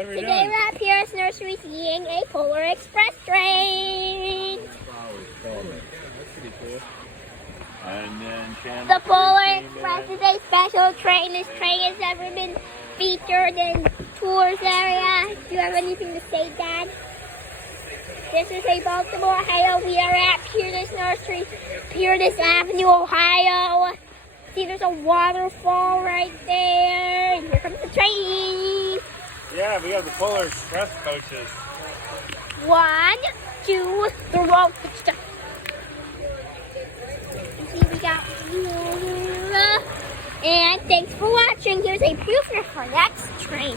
What are we Today doing? we're at Puritas Nursery seeing a Polar Express train. That's pretty cool. And then Channel The 3 Polar came Express in. is a special train. This train has never been featured in tours area. Do you have anything to say, Dad? This is a Baltimore, Ohio. We are at Puritas Nursery, Puritas Avenue, Ohio. See, there's a waterfall right there. And here comes the train. Yeah, we have the Polar Express coaches. 1, 2, 3, roll. You see, we got and thanks for watching. Here's a proof for next train.